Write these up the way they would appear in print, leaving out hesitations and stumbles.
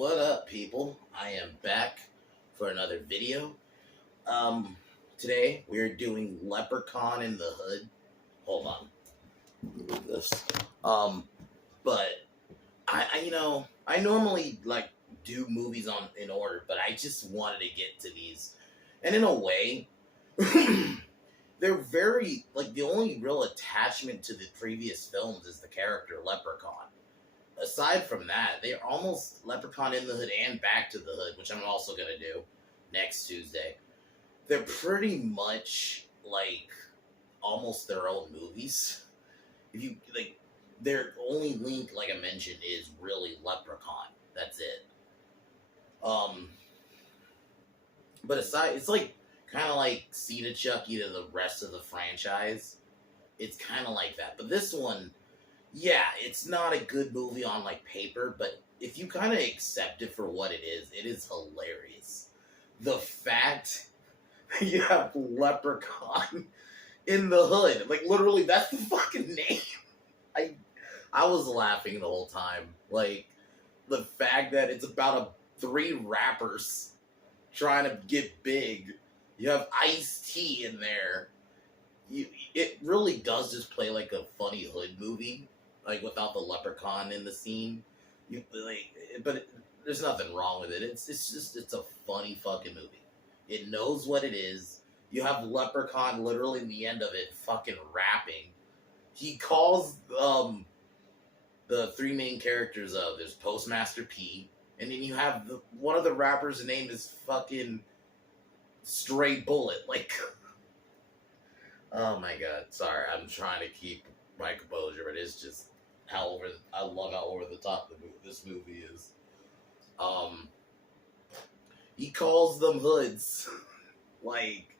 What up, people? I am back for another video. Um, Today we're doing Leprechaun in the Hood. Hold on, move this. Um, but I normally like do movies in order, but I just wanted to get to these, and in a way, they're very like the only real attachment to the previous films is the character Leprechaun. Aside from that, they're almost Leprechaun in the Hood and Back to the Hood, which I'm also gonna do next Tuesday. They're pretty much like almost their own movies. If you like, their only link, like I mentioned, is really Leprechaun. That's it. Um, but aside, it's like kind of like Seed of Chucky to the rest of the franchise. It's kind of like that, but this one, yeah, it's not a good movie on like paper, but if you kind of accept it for what it is hilarious. The fact you have Leprechaun in the Hood, like literally, that's the fucking name. I I was laughing the whole time, like the fact that it's about three rappers trying to get big. You have Ice-T in there. It really does just play like a funny hood movie, like without the leprechaun in the scene. There's nothing wrong with it. It's a funny fucking movie. It knows what it is. You have Leprechaun literally in the end of it fucking rapping. He calls the three main characters of there's Postmaster P, and then you have one of the rappers' name is fucking Stray Bullet. Like, oh my god, sorry, I'm trying to keep my composure, but it's just I love how over the top this movie is. He calls them hoods. Like,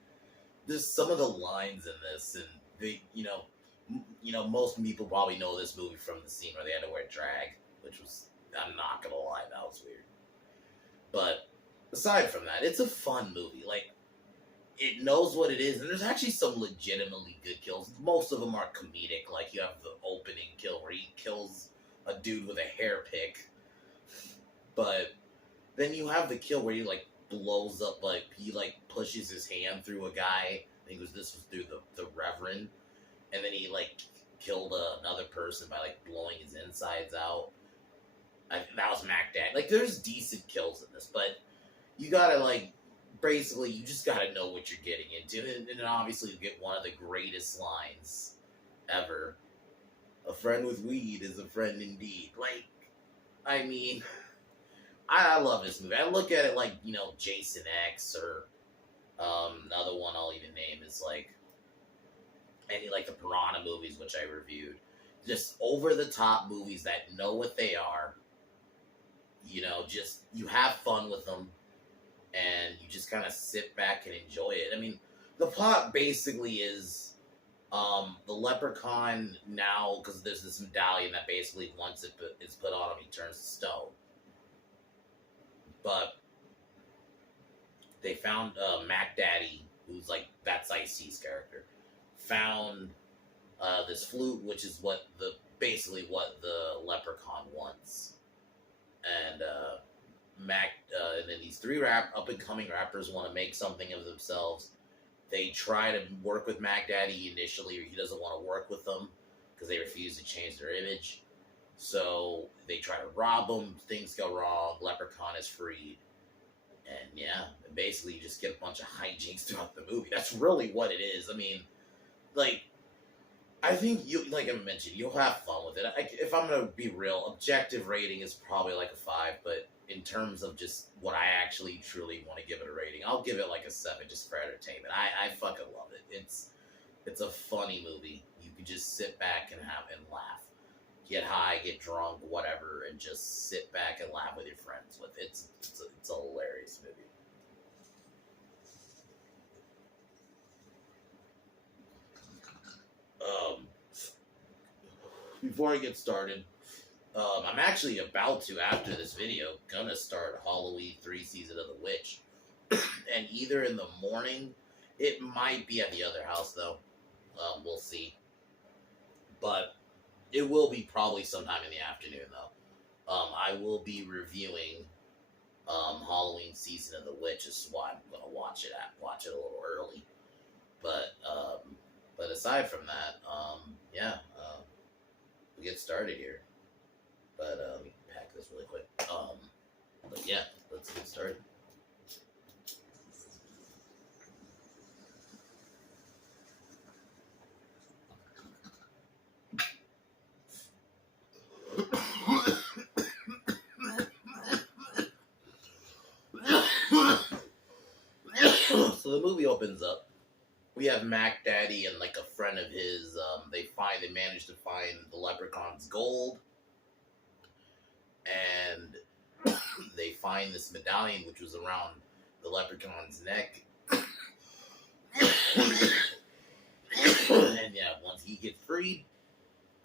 there's some of the lines in this, and most people probably know this movie from the scene where they had to wear drag, which was, I'm not gonna lie, that was weird. But aside from that, it's a fun movie. Like, it knows what it is, and there's actually some legitimately good kills. Most of them are comedic. Like, you have the opening kill where he kills a dude with a hair pick, but then you have the kill where he like blows up, like he like pushes his hand through a guy. I think this was through the Reverend, and then he like killed another person by like blowing his insides out. That was Mac Dad. Like, there's decent kills in this, but you gotta like basically you just gotta know what you're getting into, and then obviously you get one of the greatest lines ever. A friend with weed is a friend indeed. Like, I mean, I love this movie. I look at it like, Jason X or another one I'll even name is like any like the Piranha movies, which I reviewed. Just over the top movies that know what they are. Just you have fun with them, and you just kind of sit back and enjoy it. I mean, the plot basically is the leprechaun now, because there's this medallion that basically once it is put on him, he turns to stone. But they found Mac Daddy, who's like, that's Ice-T's character, found this flute, which is basically what the leprechaun wants. And and then these three up-and-coming rappers want to make something of themselves. They try to work with Mac Daddy initially, or he doesn't want to work with them because they refuse to change their image. So they try to rob him. Things go wrong. Leprechaun is freed. And yeah, basically you just get a bunch of hijinks throughout the movie. That's really what it is. I mean, like, I think like I mentioned, you'll have fun with it. If I'm going to be real, objective rating is probably like a 5, but in terms of just what I actually truly want to give it a rating, I'll give it like a 7 just for entertainment. I fucking love it. It's a funny movie. You can just sit back and laugh. Get high, get drunk, whatever, and just sit back and laugh with your friends with it. It's a hilarious movie. Before I get started, I'm actually about to, after this video, gonna start Halloween 3 Season of the Witch. And either in the morning, it might be at the other house though. We'll see. But it will be probably sometime in the afternoon though. I will be reviewing Halloween season of the witch is why I'm gonna watch it a little early. But aside from that, yeah, we get started here. But let me pack this really quick. But yeah, let's get started. So the movie opens up. We have Mac Daddy and like a friend of his. They manage to find the Leprechaun's gold, and they find this medallion which was around the Leprechaun's neck. And yeah, once he gets freed,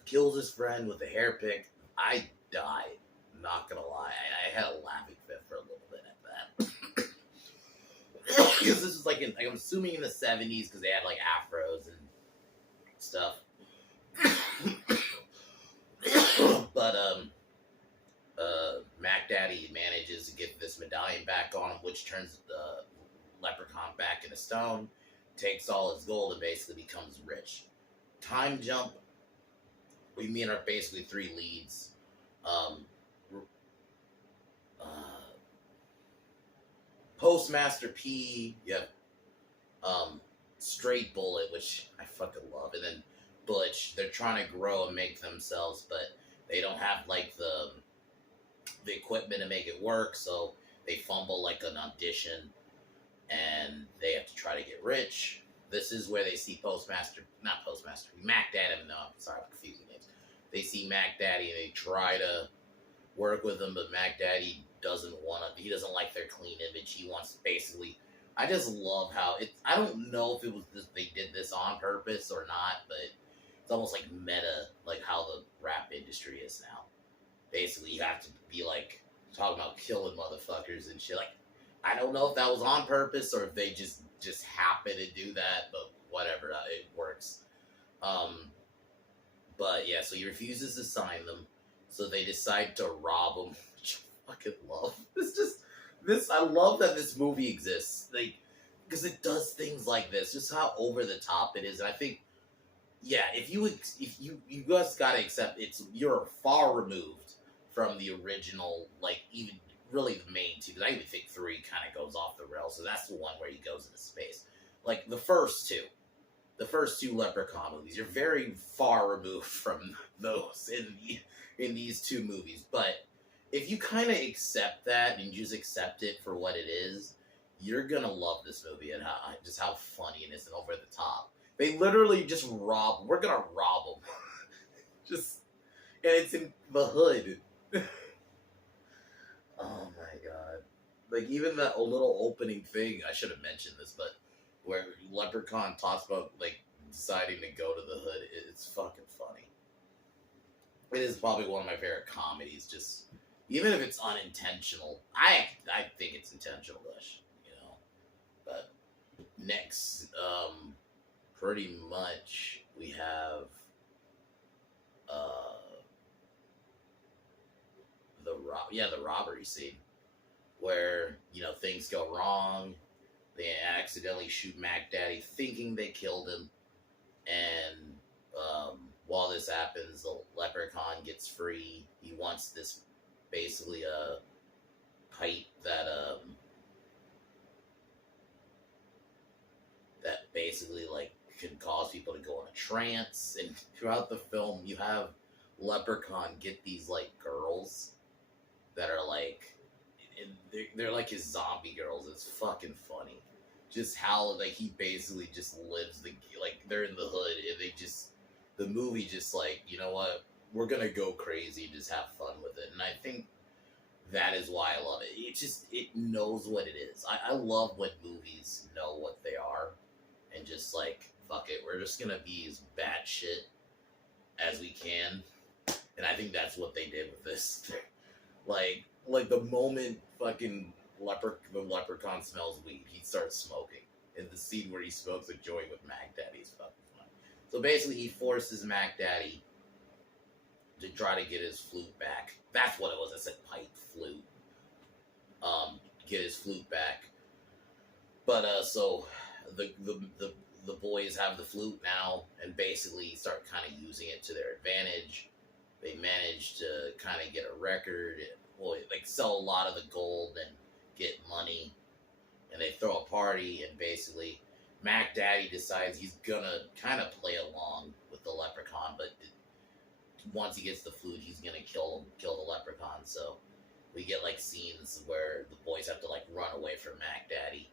kills his friend with a hair pick. I died. Not gonna lie, I had a laughing fit for a little bit at that. Because this was like I'm assuming in the 70s, because they had like afros and stuff. But Mac Daddy manages to get this medallion back on him, which turns the Leprechaun back into stone, takes all his gold, and basically becomes rich. Time jump. We meet our basically three leads. Postmaster P, you have Straight Bullet, which I fucking love, and then Butch. They're trying to grow and make themselves, but they don't have like the equipment to make it work, so they fumble like an audition, and they have to try to get rich. This is where they see Mac Daddy. No, I'm sorry, I'm confusing names. They see Mac Daddy and they try to work with him, but Mac Daddy doesn't want to. He doesn't like their clean image. He wants basically. I just love how it. I don't know if it was this, they did this on purpose or not, but it's almost like meta, like how the rap industry is now. Basically, you have to be like talking about killing motherfuckers and shit. Like, I don't know if that was on purpose or if they just happen to do that, but whatever, it works. But yeah, so he refuses to sign them, so they decide to rob him, which I fucking love. I love that this movie exists, like, because it does things like this, just how over the top it is. And I think, yeah, if you guys gotta accept you're far removed from the original, like even really the main two, because I even think 3 kind of goes off the rails, so that's the one where he goes into space. Like the first two Leprechaun movies, you're very far removed from those in these two movies. But if you kind of accept that and you just accept it for what it is, you're gonna love this movie and how funny it is and over the top. They literally just rob. We're gonna rob them. And it's in the hood. Oh my god! Like even that little opening thing. I should have mentioned this, but where Leprechaun talks about like deciding to go to the hood, it's fucking funny. It is probably one of my favorite comedies. Just even if it's unintentional, I think it's intentional-ish, But next, pretty much we have the robbery scene where things go wrong. They accidentally shoot Mac Daddy thinking they killed him, and while this happens, the Leprechaun gets free. He wants this basically a pipe that basically like can cause people to go in a trance. And throughout the film, you have Leprechaun get these like girls that are like, they're like his zombie girls. It's fucking funny. Just how like he basically just lives they're in the hood and the movie just like, you know what, we're gonna go crazy, just have fun with it. And I think that is why I love it. It knows what it is. I love when movies know what they are and just like, fuck it, we're just gonna be as batshit as we can. And I think that's what they did with this. like the moment fucking the Leprechaun smells weed, he starts smoking. And the scene where he smokes a joint with Mac Daddy is fucking fun. So basically, he forces Mac Daddy to try to get his flute back. That's what it was. I said pipe, flute. get his flute back. But so the boys have the flute now and basically start kind of using it to their advantage. They manage to kind of get a record, and, well, like sell a lot of the gold and get money, and they throw a party, and basically Mac Daddy decides he's gonna kind of play along with the Leprechaun, but once he gets the flute, he's gonna kill the Leprechaun. So we get like scenes where the boys have to like run away from Mac Daddy,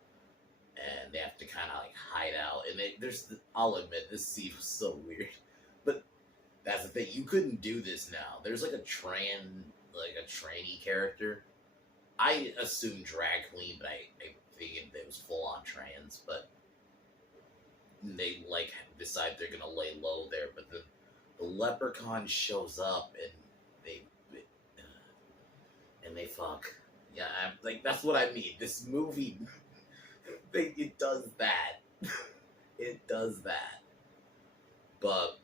and they have to kind of like hide out. And I'll admit, this scene was so weird, but that's the thing. You couldn't do this now. There's like a trainee character. I assume drag queen, but I figured it was full on trans. But they like decide they're gonna lay low there. But the Leprechaun shows up and they fuck. Yeah, like that's what I mean. This movie, it does that. It does that. But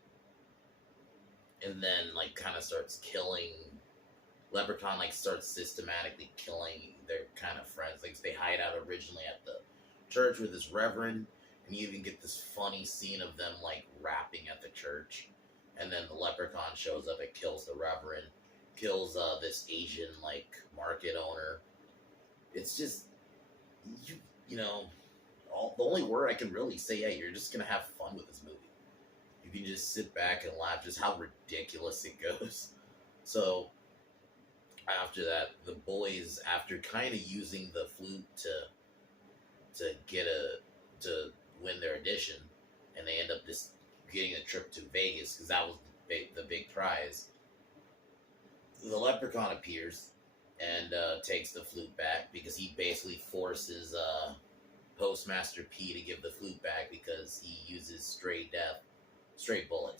and then like kind of starts killing. Leprechaun like starts systematically killing their kind of friends. Like they hide out originally at the church with this reverend, and you even get this funny scene of them like rapping at the church. And then the Leprechaun shows up and kills the reverend, kills this Asian like market owner. It's just you know, the only word I can really say, yeah, you're just gonna have fun with this movie. You can just sit back and laugh just how ridiculous it goes. So after that, the boys, after kind of using the flute to win their audition, and they end up just getting a trip to Vegas because that was the big prize. The Leprechaun appears and takes the flute back because he basically forces Postmaster P to give the flute back because he uses stray bullet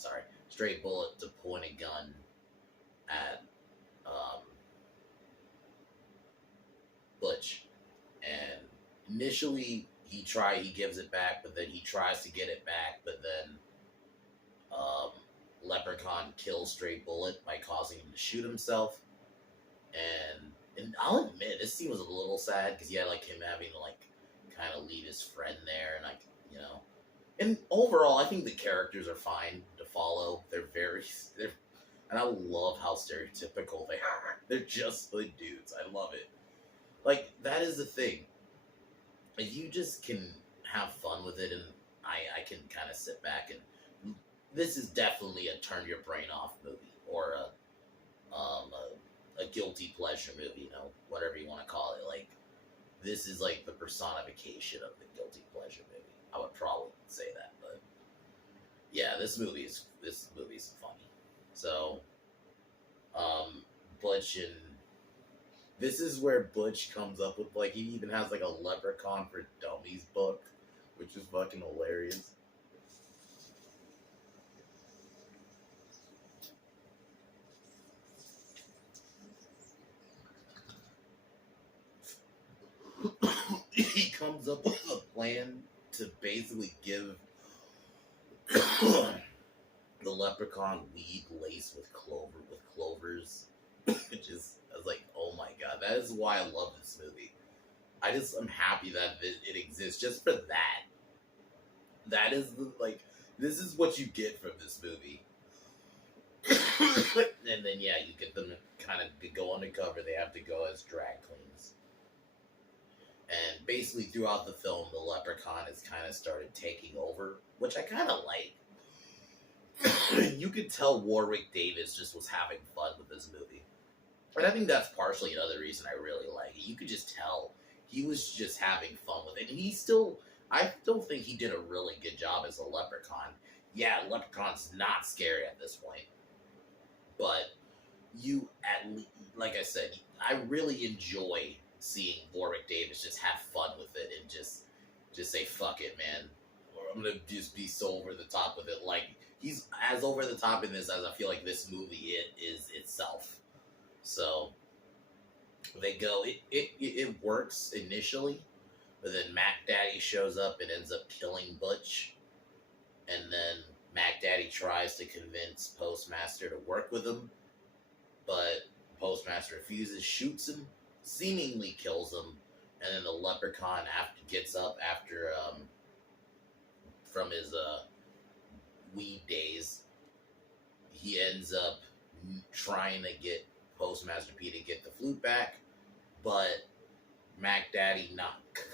to point a gun at Butch. And initially he gives it back, but then he tries to get it back, but then Leprechaun kills Stray Bullet by causing him to shoot himself. And I'll admit, this scene was a little sad because you had like him having to like kind of leave his friend there, and like, you know. And overall, I think the characters are fine to follow. And I love how stereotypical they are. They're just hood dudes. I love it. Like, that is the thing. You just can have fun with it, and I can kind of sit back and... This is definitely a turn your brain off movie, or a guilty pleasure movie, you know, whatever you want to call it. Like, this is like the personification of the guilty pleasure movie. I would probably say that, but yeah, this movie is funny. So, Butch and this is where Butch comes up with, like, he even has like a Leprechaun for Dummies book, which is fucking hilarious. He comes up with a plan to basically give the Leprechaun weed laced with clovers, which is, I was like, oh my god, that is why I love this movie. I'm happy that it exists just for that. That is this is what you get from this movie. And then yeah, you get them to kind of go undercover. They have to go as drag queens. And basically throughout the film, the Leprechaun has kind of started taking over, which I kind of like. You could tell Warwick Davis just was having fun with this movie. And I think that's partially another reason I really like it. You could just tell he was just having fun with it. And I still think he did a really good job as a Leprechaun. Yeah, Leprechaun's not scary at this point. But like I said, I really enjoy seeing Warwick Davis just have fun with it and just say, fuck it, man. Or I'm going to just be so over the top with it. Like, he's as over the top in this as I feel like this movie is itself. So, they go, it works initially, but then Mac Daddy shows up and ends up killing Butch. And then Mac Daddy tries to convince Postmaster to work with him, but Postmaster refuses, shoots him, seemingly kills him, and then the Leprechaun after gets up after from his weed days. He ends up trying to get Postmaster P to get the flute back, but Mac Daddy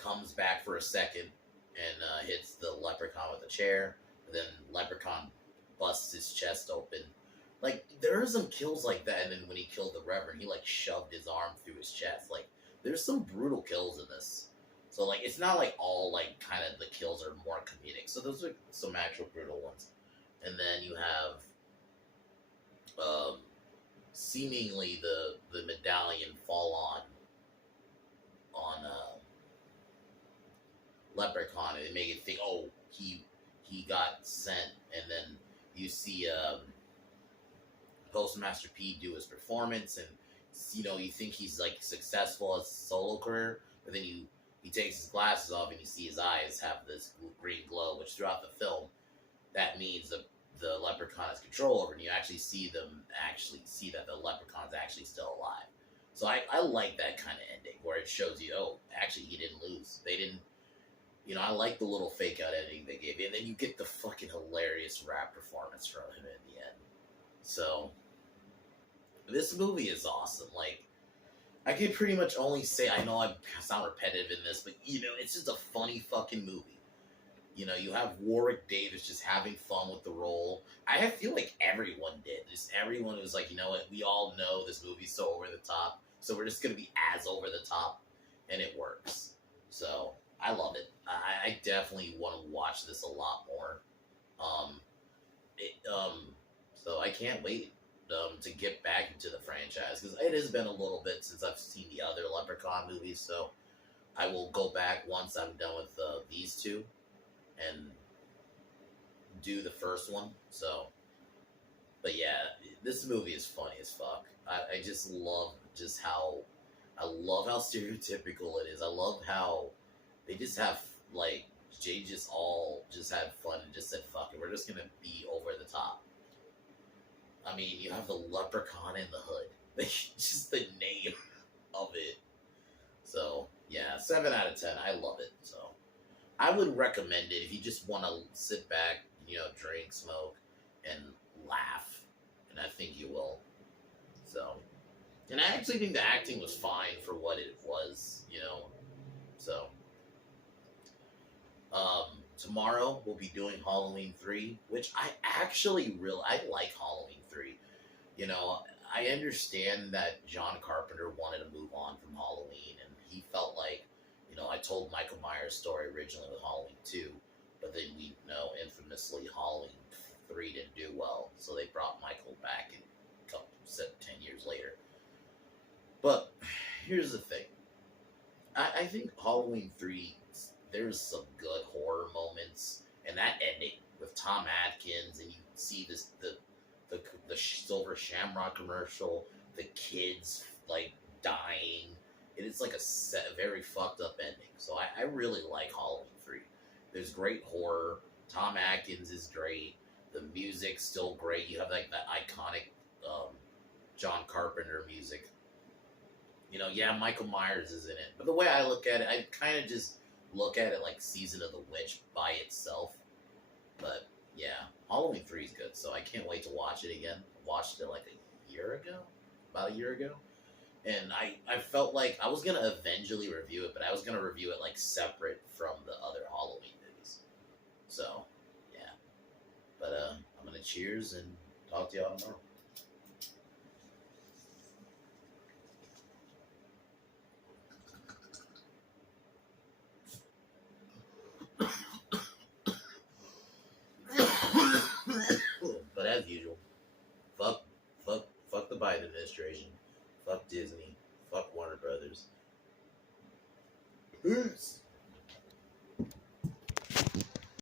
comes back for a second and hits the Leprechaun with a chair. Then Leprechaun busts his chest open. Like, there are some kills like that, and then when he killed the Reverend, he like shoved his arm through his chest. Like, there's some brutal kills in this. So like, it's not like all like kind of the kills are more comedic. So those are some actual brutal ones. And then you have seemingly the medallion fall on Leprechaun, and it make it think, oh, he got sent, and then you see Postmaster P do his performance, and you think he's like successful as a solo career, but then he takes his glasses off and you see his eyes have this green glow, which throughout the film that means the Leprechaun has control over, and you actually see that the Leprechaun's actually still alive. So I like that kind of ending where it shows you, oh, actually he didn't lose. They didn't, I like the little fake out ending they gave you, and then you get the fucking hilarious rap performance from him in the end. So this movie is awesome. Like, I can pretty much only say, I know I sound repetitive in this, but it's just a funny fucking movie. You have Warwick Davis just having fun with the role. I feel like everyone did. Just everyone was like, you know what, we all know this movie's so over the top, so we're just going to be as over the top, and it works. So, I love it. I definitely want to watch this a lot more. So I can't wait to get back into the franchise, because it has been a little bit since I've seen the other Leprechaun movies, so I will go back once I'm done with these two and do the first one. So, but yeah, this movie is funny as fuck. I just love how stereotypical it is. I love how they just have like they just all just had fun and just said fuck it, we're just gonna be over the top. I mean, you have the Leprechaun in the Hood. Just the name of it. So yeah, 7 out of 10. I love it. So I would recommend it if you just want to sit back, drink, smoke, and laugh. And I think you will. So, and I actually think the acting was fine for what it was, So, tomorrow we'll be doing Halloween 3, which I actually I like Halloween 3. I understand that John Carpenter wanted to move on from Halloween, and he felt like, I told Michael Myers' story originally with Halloween 2, but then we know infamously Halloween 3 didn't do well, so they brought Michael back 10 years later. But here's the thing. I think Halloween 3, there's some good horror moments, and that ending with Tom Atkins, and you see the Silver Shamrock commercial, the kids like dying. It's like a very fucked up ending. So I really like Halloween 3. There's great horror. Tom Atkins is great. The music's still great. You have like that iconic John Carpenter music. Yeah, Michael Myers is in it. But the way I look at it, I kind of just look at it like Season of the Witch by itself. But yeah, Halloween 3 is good, so I can't wait to watch it again. I watched it like about a year ago. And I felt like I was going to eventually review it, but I was going to review it like separate from the other Halloween movies. So, yeah. But I'm going to cheers and talk to y'all tomorrow. But as usual, fuck the Biden administration, fuck Disney, fuck Warner Brothers. Peace.